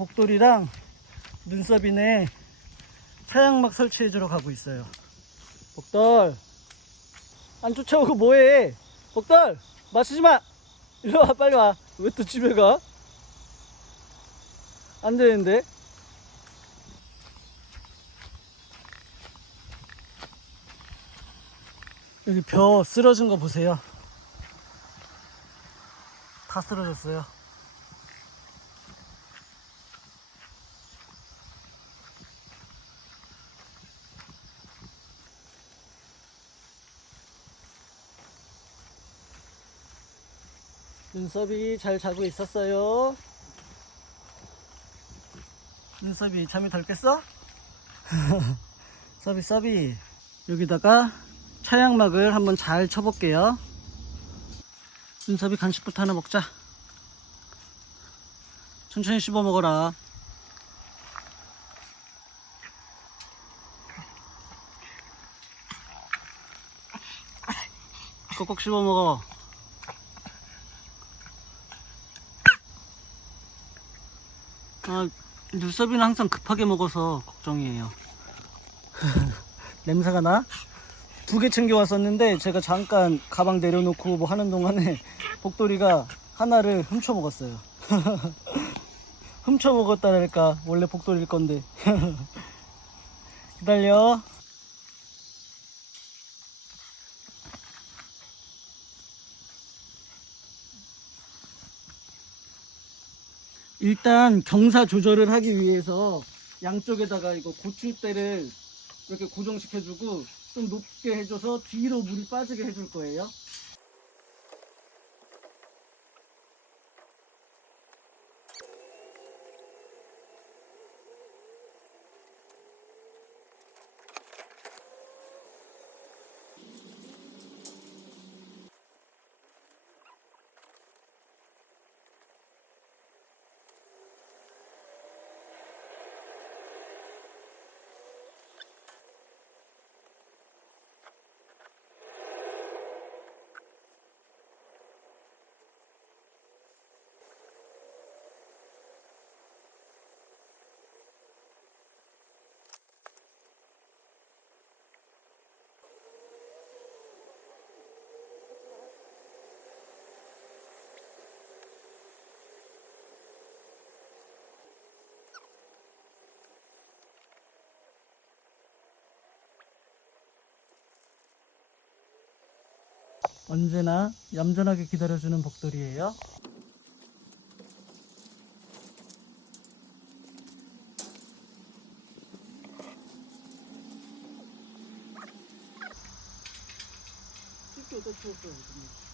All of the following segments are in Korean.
복돌이랑 눈썹이네 차양막 설치해주러 가고 있어요. 복돌 안 쫓아오고 뭐해? 복돌 마시지 마. 일로 와 빨리 와. 왜 또 집에 가? 안 되는데. 여기 벼 쓰러진 거 보세요. 다 쓰러졌어요. 눈썹이 잘 자고 있었어요. 눈썹이 잠이 덜 깼어? 서비 서비 여기다가 차양막을 한번 잘 쳐볼게요. 눈썹이 간식부터 하나 먹자. 천천히 씹어 먹어라. 꼭꼭 씹어 먹어. 아, 눈썹이는 항상 급하게 먹어서 걱정이에요. 냄새가 나? 두 개 챙겨 왔었는데 제가 잠깐 가방 내려놓고 뭐 하는 동안에 복돌이가 하나를 훔쳐 먹었어요. 훔쳐 먹었다랄까 원래 복돌일 건데. 기다려. 일단 경사 조절을 하기 위해서 양쪽에다가 이거 고추대를 이렇게 고정시켜주고 좀 높게 해줘서 뒤로 물이 빠지게 해줄 거예요. 언제나 얌전하게 기다려주는 복돌이에요. 집게 어디다 치웠어요?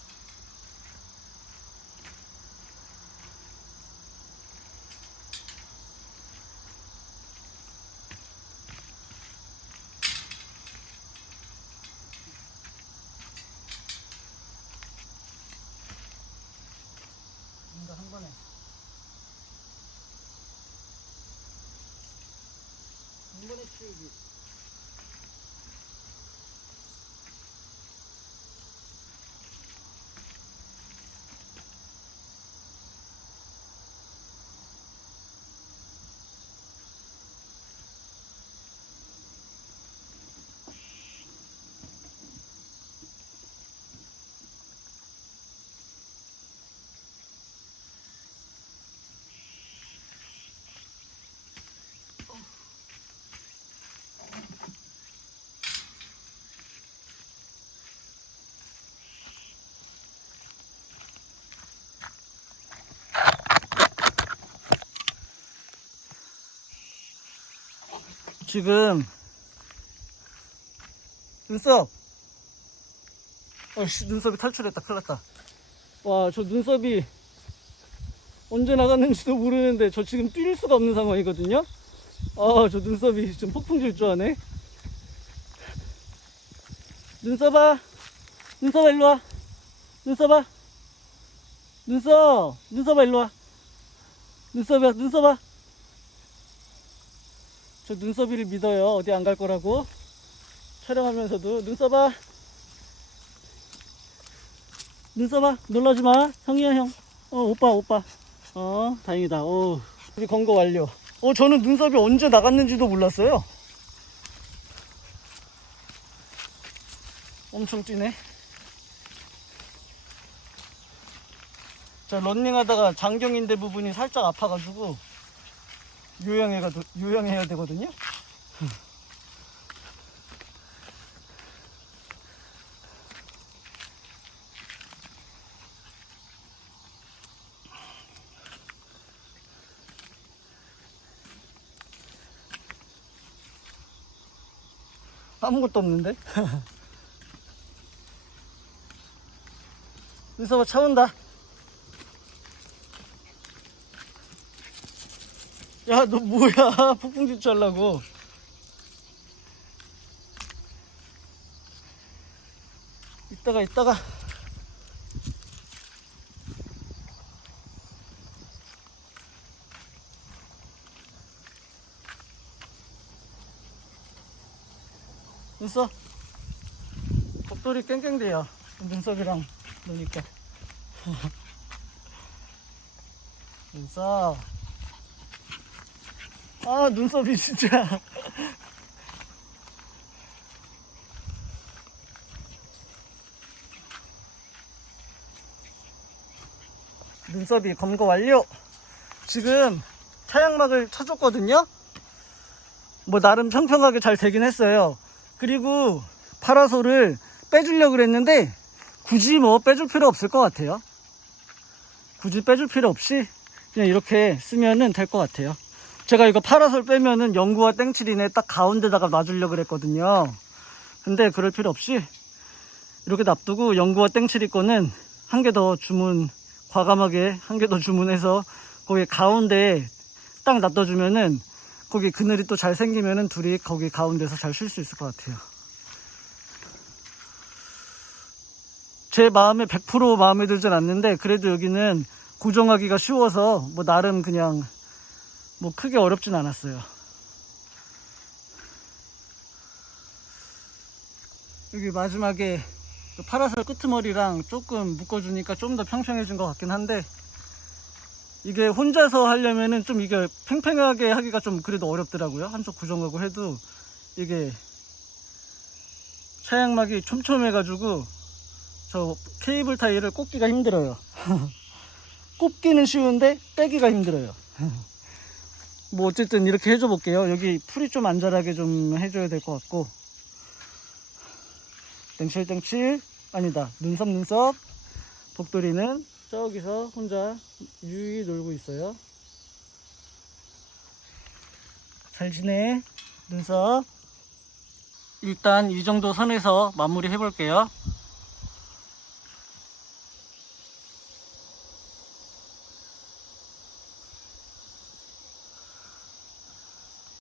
지금 눈썹. 어씨 눈썹이 탈출했다. 큰일 났다. 와 저 눈썹이 언제 나갔는지도 모르는데 저 지금 뛸 수가 없는 상황이거든요? 아 저 눈썹이 좀 폭풍 질줄 아네. 눈썹아 눈썹아 일로와. 눈썹아. 눈썹 눈썹아 일로와. 눈썹아 눈썹아 저 눈썹이를 믿어요. 어디 안 갈 거라고. 촬영하면서도 눈썹아. 눈썹아 놀라지 마. 형이야 형. 어 오빠 오빠. 어 다행이다. 오 우리 건거 완료. 어, 저는 눈썹이 언제 나갔는지도 몰랐어요. 엄청 뛰네. 자, 런닝하다가 장경인 대 부분이 살짝 아파가지고 요양해가, 요양해야 되거든요. 아무것도 없는데? 윤서봐 차 온다 야 너 뭐야? 폭풍 주차하려고. 이따가 이따가. 눈썹? 복돌이 깽깽대요. 눈썹이랑 노니까 눈썹 아 눈썹이 진짜. 눈썹이 검거 완료. 지금 차양막을 쳐줬거든요. 뭐 나름 평평하게 잘 되긴 했어요. 그리고 파라솔을 빼주려고 그랬는데 굳이 뭐 빼줄 필요 없을 것 같아요. 굳이 빼줄 필요 없이 그냥 이렇게 쓰면은 될 것 같아요 제가 이거 파라솔 빼면은 영구와 땡칠이네 딱 가운데다가 놔주려고 그랬거든요 근데 그럴 필요 없이 이렇게 놔두고 영구와 땡칠이 거는 한 개 더 주문 과감하게 한 개 더 주문해서 거기 가운데 딱 놔둬주면은 거기 그늘이 또 잘 생기면은 둘이 거기 가운데서 잘 쉴 수 있을 것 같아요. 제 마음에 100% 마음에 들진 않는데 그래도 여기는 고정하기가 쉬워서 뭐 나름 그냥 뭐 크게 어렵진 않았어요. 여기 마지막에 그 파라솔 끄트머리랑 조금 묶어주니까 좀 더 평평해진 것 같긴 한데 이게 혼자서 하려면은 좀 이게 팽팽하게 하기가 좀 그래도 어렵더라고요. 한쪽 고정하고 해도 이게 차양막이 촘촘해가지고 저 케이블 타이를 꽂기가 힘들어요. 꼽기는 쉬운데 빼기가 힘들어요. 뭐 어쨌든 이렇게 해줘 볼게요. 여기 풀이 좀 안 자라게 좀 해줘야 될 것 같고. 땡칠땡칠 아니다. 눈썹 눈썹. 복돌이는 저기서 혼자 유유히 놀고 있어요. 잘 지내. 눈썹. 일단 이 정도 선에서 마무리 해 볼게요